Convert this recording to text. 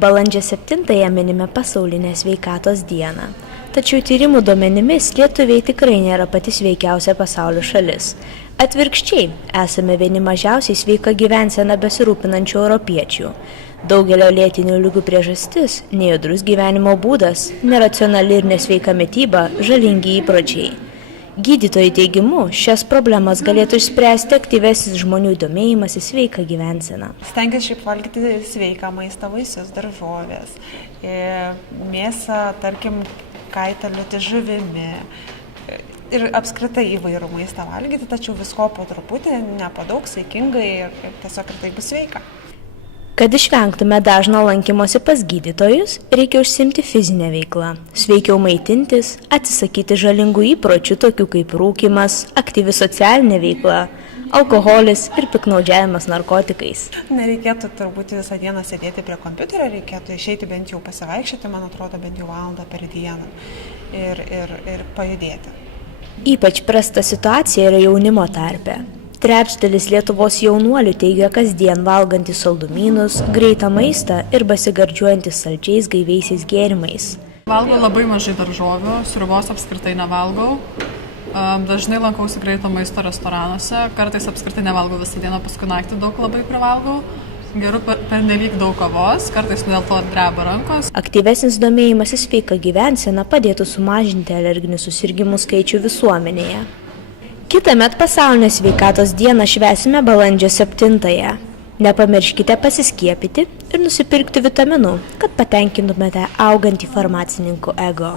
Balandžio 7-ąją minime pasaulinę sveikatos dieną. Tačiau tyrimų duomenimis lietuviai tikrai nėra pati sveikiausia pasaulio šalis. Atvirkščiai, esame vieni mažiausiai sveika gyvensena besirūpinančių europiečių. Daugelio lėtinių ligų priežastis – nejudrus gyvenimo būdas, neracionali ir nesveika mityba, žalingi įpročiai. Gydytojų teigimu, šias problemas galėtų išspręsti aktyvesis žmonių domėjimasis sveika gyvensena. Stengiasi šiaip valgyti sveiką maistą, vaisius, daržovės, mėsą, tarkim, kaitalioti žuvimi ir apskritai įvairų maistą valgyti, tačiau visko po truputį, nepadaug, saikingai ir tiesiog ir tai bus sveika. Kad išvengtume dažno lankymosi pas gydytojus, reikia užsiimti fizinę veiklą, sveikiau maitintis, atsisakyti žalingų įpročių, tokių kaip rūkymas, aktyvi socialinė veikla, alkoholis ir piktnaudžiavimas narkotikais. Nereikėtų turbūt visą dieną sėdėti prie kompiuterio, reikėtų išeiti bent jau pasivaikščioti, man atrodo, bent jau valandą per dieną ir pajudėti. Ypač prasta situacija yra jaunimo tarpe. Trečdalis Lietuvos jaunuolių teigia kasdien valgantys saldumynus, greitą maistą ir besigardžiuojantys saldžiais gaiviaisiais gėrimais. Valgau labai mažai daržovių, sriubos apskritai nevalgau. Dažnai lankausi greito maisto restoranuose, kartais apskritai nevalgau visą dieną, paskui naktį daug labai privalgau. Geriu pernelyg daug kavos, kartais dėl to dreba rankos. Aktyvesnis domėjimasis sveika gyvensena padėtų sumažinti alerginių susirgimų skaičių visuomenėje. Kitąmet pasaulinę sveikatos dieną švęsime balandžio 7-ąją. Nepamirškite pasiskiepyti ir nusipirkti vitaminų, kad patenkintumėte augantį farmacininkų ego.